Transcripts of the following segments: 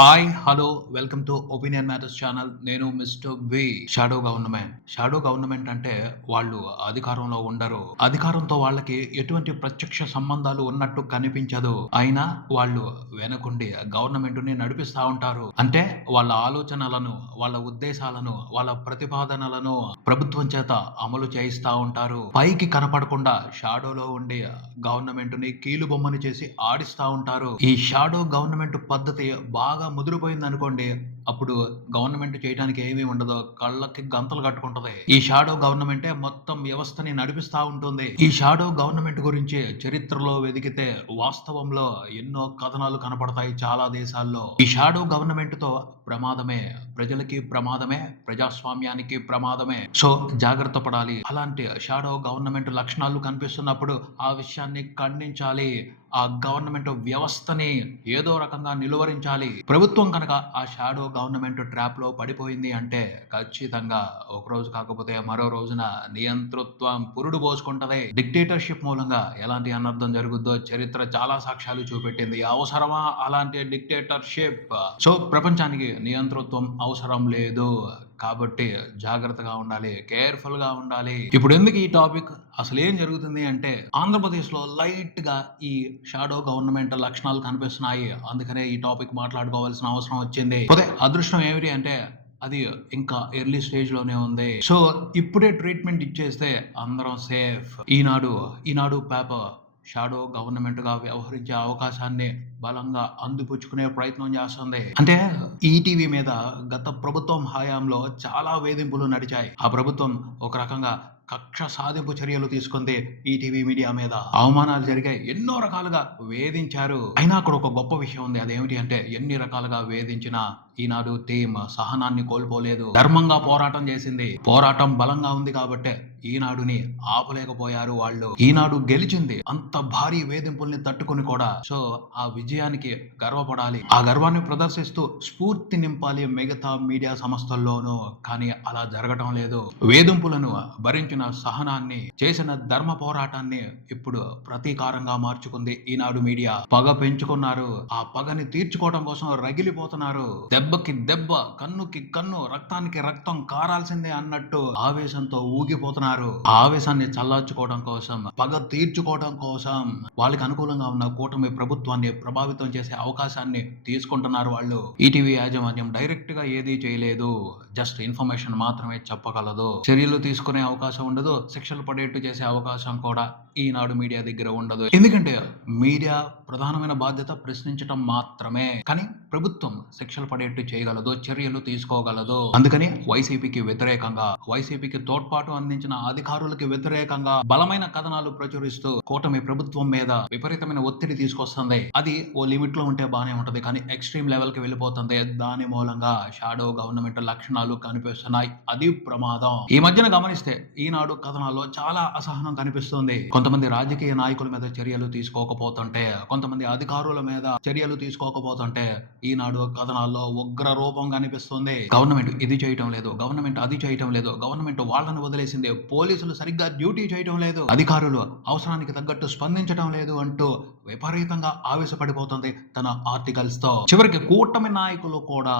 Hi hello welcome to opinion matters channel నేను mister B shadow government shadow government అంటే వాళ్ళు అధికారంలో ఉండరు. అధికారంతో వాళ్ళకి ఎటువంటి ప్రత్యక్ష సంబంధాలు ఉన్నట్టు కనిపించదు. అయినా వాళ్ళు వెనకుండి గవర్నమెంట్ని నడిపిస్తా ఉంటారు. అంటే వాళ్ళ ఆలోచనలను వాళ్ళ ఉద్దేశాలను వాళ్ళ ప్రతిపాదనలను ప్రభుత్వం చేత అమలు చేయిస్తా ఉంటారు. పైకి కనపడకుండా షాడోలో ఉండి గవర్నమెంట్ని కీలు బొమ్మని చేసి ఆడిస్తా ఉంటారు. ఈ షాడో గవర్నమెంట్ పద్ధతి బాగా ముదిరిపోయింది అనుకోండి అప్పుడు గవర్నమెంట్ చేయడానికి ఏమీ ఉండదు కళ్ళకి గంతలు కట్టుకుంటది. ఈ షాడో గవర్నమెంటే మొత్తం వ్యవస్థని నడిపిస్తా ఉంటుంది. ఈ షాడో గవర్నమెంట్ గురించి చరిత్రలో వెదికితే వాస్తవంలో ఎన్నో కథనాలు కనపడతాయి చాలా దేశాల్లో. ఈ షాడో గవర్నమెంట్తో ప్రమాదమే ప్రజలకి ప్రమాదమే ప్రజాస్వామ్యానికి ప్రమాదమే. సో జాగ్రత్త పడాలి. అలాంటి షాడో గవర్నమెంట్ లక్షణాలు కనిపిస్తున్నప్పుడు ఆ విషయాన్ని ఖండించాలి. ఆ గవర్నమెంట్ వ్యవస్థని ఏదో రకంగా నిలువరించాలి. ప్రభుత్వం కనుక ఆ షాడో గవర్నమెంట్ ట్రాప్లో పడిపోయింది అంటే ఖచ్చితంగా ఒక రోజు కాకపోతే మరో రోజున నియంతృత్వం పురుడు పోసుకుంటది. డిక్టేటర్షిప్ మూలంగా ఎలాంటి అనర్థం జరుగుద్దో చరిత్ర చాలా సాక్ష్యాలు చూపెట్టింది. అవసరమా? అలాంటి డిక్టేటర్షిప్. సో ప్రపంచానికి నియంతృత్వం అవసరం లేదు. కాబట్టి జాగ్రత్తగా ఉండాలి కేర్ఫుల్గా ఉండాలి. ఇప్పుడు ఎందుకు ఈ టాపిక్? అసలు ఏం జరుగుతుంది అంటే ఆంధ్రప్రదేశ్లో లైట్గా ఈ షాడో గవర్నమెంట్ లక్షణాలు కనిపిస్తున్నాయి. అందుకనే ఈ టాపిక్ మాట్లాడుకోవాల్సిన అవసరం వచ్చింది. అదృష్టం ఏమిటి అంటే అది ఇంకా ఎర్లీ స్టేజ్లోనే ఉంది. సో ఇప్పుడే ట్రీట్మెంట్ ఇచ్చేస్తే అందరం safe. Eenadu Eenadu paper shadow గవర్నమెంట్గా వ్యవహరించే అవకాశాన్ని బలంగా అందిపుచ్చుకునే ప్రయత్నం చేస్తుంది. అంటే ఈటీవీ మీద గత ప్రభుత్వం హయాంలో చాలా వేధింపులు నడిచాయి. ఆ ప్రభుత్వం ఒక రకంగా కక్ష సాధింపు చర్యలు తీసుకుంది ఈటీవీ మీడియా మీద. అవమానాలు జరిగాయి ఎన్నో రకాలుగా వేధించారు. అయినా అక్కడ ఒక గొప్ప విషయం ఉంది. అదేమిటి అంటే ఎన్ని రకాలుగా వేధించినా ఈనాడు టీం సహనాన్ని కోల్పోలేదు. ధర్మంగా పోరాటం చేసింది. పోరాటం బలంగా ఉంది కాబట్టే ఈనాడుని ఆపలేకపోయారు వాళ్ళు. ఈనాడు గెలిచింది అంత భారీ వేధింపుల్ని తట్టుకొని కూడా. సో ఆ విజయానికి గర్వపడాలి. ఆ గర్వాన్ని ప్రదర్శిస్తూ స్ఫూర్తి నింపాలి మిగతా మీడియా సంస్థల్లోనూ. కానీ అలా జరగటం లేదు. వేధింపులను భరించిన సహనాన్ని చేసిన ధర్మ పోరాటాన్ని ఇప్పుడు ప్రతీకారంగా మార్చుకుంది ఈనాడు మీడియా. పగ పెంచుకున్నారు. ఆ పగని తీర్చుకోవడం కోసం రగిలిపోతున్నారు. దెబ్బకి దెబ్బ కన్నుకి కన్ను రక్తానికి రక్తం కారాల్సిందే అన్నట్టు ఆవేశంతో ఊగిపోతున్నారు ఉన్నారు ఆవేశాన్ని చల్లార్చుకోవడం కోసం పగ తీర్చుకోవడం కోసం వాళ్ళకి అనుకూలంగా ఉన్న కూటమి ప్రభుత్వాన్ని ప్రభావితం చేసే అవకాశాన్ని తీసుకుంటున్నారు వాళ్ళు. ఈటీవీ యాజమాన్యం డైరెక్ట్గా ఏదీ చేయలేదు. జస్ట్ ఇన్ఫర్మేషన్ మాత్రమే చెప్పగలదు. చర్యలు తీసుకునే అవకాశం ఉండదు. శిక్షలు పడేట్టు చేసే అవకాశం కూడా ఈనాడు మీడియా దగ్గర ఉండదు. ఎందుకంటే మీడియా ప్రధానమైన బాధ్యత ప్రశ్నించడం మాత్రమే. కానీ ప్రభుత్వం శిక్షలు పడేట్టు చేయగలదు చర్యలు తీసుకోగలదు. అందుకని వైసీపీకి వ్యతిరేకంగా వైసీపీకి తోడ్పాటు అందించిన అధికారులకి వ్యతిరేకంగా బలమైన కథనాలు ప్రచురిస్తూ కూటమి ప్రభుత్వం మీద విపరీతమైన ఒత్తిడి తీసుకొస్తుంది. అది ఓ లిమిట్లో ఉంటే బానే ఉంటది కానీ ఎక్స్ట్రీమ్ లెవెల్కి వెళ్ళిపోతుంది. దాని మూలంగా షాడో గవర్నమెంట్ లక్షణాలు కనిపిస్తున్నాయి. అది ప్రమాదం. ఈ మధ్యన గమనిస్తే ఈనాడు కథనాల్లో చాలా అసహనం కనిపిస్తుంది. కొంతమంది రాజకీయ నాయకుల మీద చర్యలు తీసుకోకపోతుంటే కొంతమంది అధికారుల మీద చర్యలు తీసుకోకపోతుంటే ఈనాడు కథనాల్లో ఉగ్ర రూపం కనిపిస్తుంది. గవర్నమెంట్ ఇది చేయటం లేదు. గవర్నమెంట్ అది చేయటం లేదు. గవర్నమెంట్ వాళ్ళని వదిలేసింది పోలీసులు సరిగ్గా డ్యూటీ చేయటం లేదు. అధికారులు అవసరానికి తగ్గట్టు స్పందించటం లేదు అంటూ విపరీతంగా ఆవేశపడిపోతుంది తన ఆర్టికల్స్తో చివరికి కూటమి నాయకులు కూడా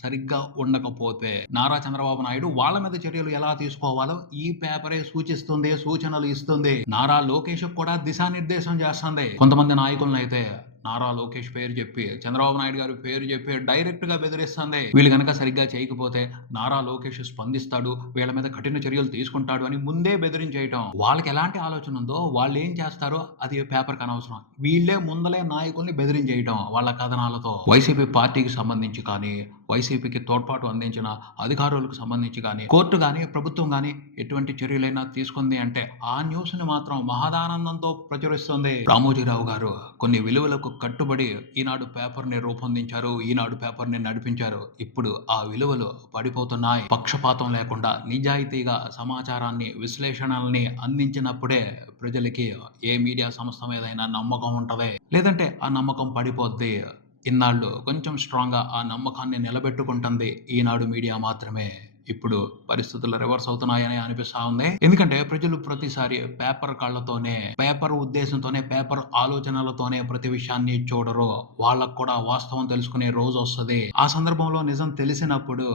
సరిగ్గా ఉండకపోతే నారా చంద్రబాబు నాయుడు వాళ్ళ మీద చర్యలు ఎలా తీసుకోవాలో ఈ పేపరే సూచిస్తుంది సూచనలు ఇస్తుంది. నారా లోకేష్ కూడా దిశానిర్దేశం చేస్తుంది. కొంతమంది నాయకులను అయితే నారా లోకేష్ పేరు చెప్పి చంద్రబాబు నాయుడు గారి పేరు చెప్పి డైరెక్ట్గా బెదిరిస్తుంది. వీళ్ళు కనుక సరిగ్గా చేయకపోతే నారా లోకేష్ స్పందిస్తాడు వీళ్ళ మీద కఠిన చర్యలు తీసుకుంటాడు అని ముందే బెదిరించేయటం. వాళ్ళకి ఎలాంటి ఆలోచన ఉందో వాళ్ళు ఏం చేస్తారో అది పేపర్ అనవసరం. వీళ్ళే ముందలే నాయకుల్ని బెదిరించేయటం వాళ్ళ కథనాలతో. వైసీపీ పార్టీకి సంబంధించి కానీ వైసీపీకి తోడ్పాటు అందించిన అధికారులకు సంబంధించి కానీ కోర్టు కానీ ప్రభుత్వం కానీ ఎటువంటి చర్యలైనా తీసుకుంది అంటే ఆ న్యూస్ని మాత్రం మహదానందంతో ప్రచురిస్తుంది. రామోజీరావు గారు కొన్ని విలువలకు కట్టుబడి ఈనాడు పేపర్ని రూపొందించారు ఈనాడు పేపర్ని నడిపించారు. ఇప్పుడు ఆ విలువలు పడిపోతున్నాయి. పక్షపాతం లేకుండా నిజాయితీగా సమాచారాన్ని విశ్లేషణల్ని అందించినప్పుడే ప్రజలకి ఏ మీడియా సంస్థ మీదైనా నమ్మకం ఉంటది. లేదంటే ఆ నమ్మకం పడిపోద్ది. ఇన్నాళ్ళు కొంచెం స్ట్రాంగ్గా ఆ నమ్మకాన్ని నిలబెట్టుకుంటుంది. ఈనాడు మీడియా మాత్రమే. ఇప్పుడు పరిస్థితులు రివర్స్ అవుతున్నాయని అనిపిస్తా ఉంది. ఎందుకంటే ప్రజలు ప్రతిసారి పేపర్ కళ్ళతోనే పేపర్ ఉద్దేశంతోనే పేపర్ ఆలోచనలతోనే ప్రతి విషయాన్ని చూడరు. వాళ్ళకు కూడా వాస్తవం తెలుసుకునే రోజు వస్తుంది. ఆ సందర్భంలో నిజం తెలిసినప్పుడు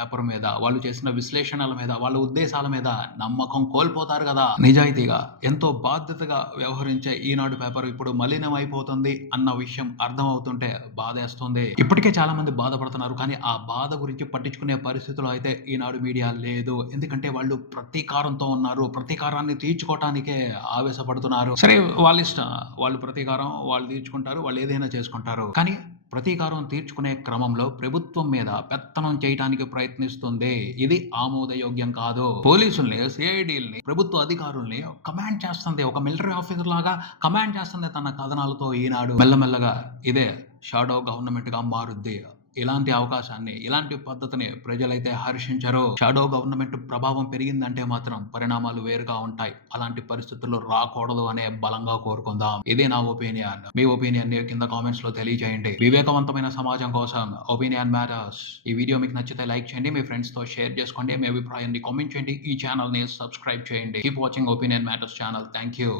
పేపర్ మీద వాళ్ళు చేసిన విశ్లేషణల మీద వాళ్ళ ఉద్దేశాల మీద నమ్మకం కోల్పోతారు కదా. నిజాయితీగా ఎంతో బాధ్యతగా వ్యవహరించే ఈనాడు పేపర్ ఇప్పుడు మలినం అయిపోతుంది అన్న విషయం అర్థం అవుతుంటే బాధేస్తుంది. ఇప్పటికే చాలా మంది బాధపడుతున్నారు కానీ ఆ బాధ గురించి పట్టించుకునే పరిస్థితిలో అయితే ఈనాడు మీడియా లేదు. ఎందుకంటే వాళ్ళు ప్రతీకారంతో ఉన్నారు ప్రతీకారాన్ని తీర్చుకోవటానికే ఆవేశపడుతున్నారు. సరే వాళ్ళ ఇష్టం వాళ్ళు ప్రతీకారం వాళ్ళు తీర్చుకుంటారు వాళ్ళు ఏదైనా చేసుకుంటారు. కానీ ప్రతీకారం తీర్చుకునే క్రమంలో ప్రభుత్వం మీద పెత్తనం చేయడానికి ప్రయత్నిస్తుంది. ఇది ఆమోదయోగ్యం కాదు. పోలీసుల్ని సిఐడిల్ని ప్రభుత్వ అధికారుల్ని కమాండ్ చేస్తుంది. ఒక మిలిటరీ ఆఫీసర్ లాగా కమాండ్ చేస్తుంది తన కథనాలతో ఈనాడు. మెల్లమెల్లగా ఇదే షాడో గవర్నమెంట్గా మారుద్ది. ఇలాంటి అవకాశాన్ని ఇలాంటి పద్ధతిని ప్రజలైతే హర్షించరో? షాడో గవర్నమెంట్ ప్రభావం పెరిగిందంటే మాత్రం పరిణామాలు వేరుగా ఉంటాయి. అలాంటి పరిస్థితులు రాకూడదు అనే బలంగా కోరుకుందాం. ఇదే నా ఒపీనియన్. మీ ఒపీనియన్ కింద కామెంట్స్లో తెలియజేయండి. వివేకవంతమైన సమాజం కోసం ఒపీనియన్ మ్యాటర్స్. ఈ వీడియో మీకు నచ్చితే లైక్ చేయండి మీ ఫ్రెండ్స్తో షేర్ చేసుకోండి మీ అభిప్రాయాన్ని కామెంట్ చేయండి. ఈ ఛానల్ని సబ్స్క్రైబ్ చేయండి. Keep watching opinion matters channel. Thank you